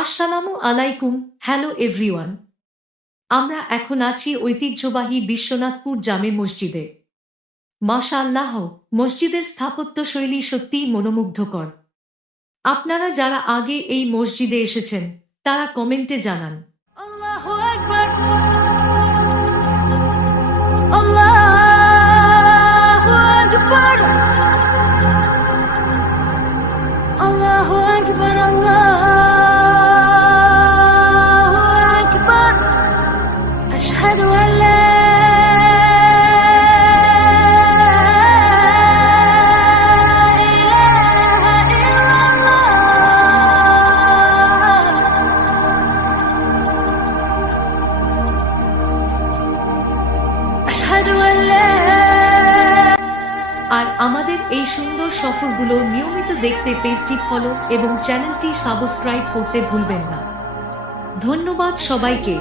আসসালামু আলাইকুম। Hello everyone. আমরা এখন আছি ঐতিহ্যবাহী বিশ্বনাথপুর জামে মসজিদে। মাশাআল্লাহ, মসজিদের স্থাপত্যশৈলী সত্যিই মনোমুগ্ধকর। আপনারা যারা আগে এই মসজিদে এসেছেন তারা কমেন্টে জানান। আল্লাহু আকবার, আল্লাহু আকবার, আল্লাহু আকবার, আল্লাহু আকবার। আশহাদু আন লা ইলাহা ইল্লাল্লাহ, আশহাদু আন লা। আর আমাদের এই সুন্দর সফরগুলো নিয়মিত দেখতে পেজটি ফলো এবং চ্যানেলটি সাবস্ক্রাইব করতে ভুলবেন না। ধন্যবাদ সবাইকে।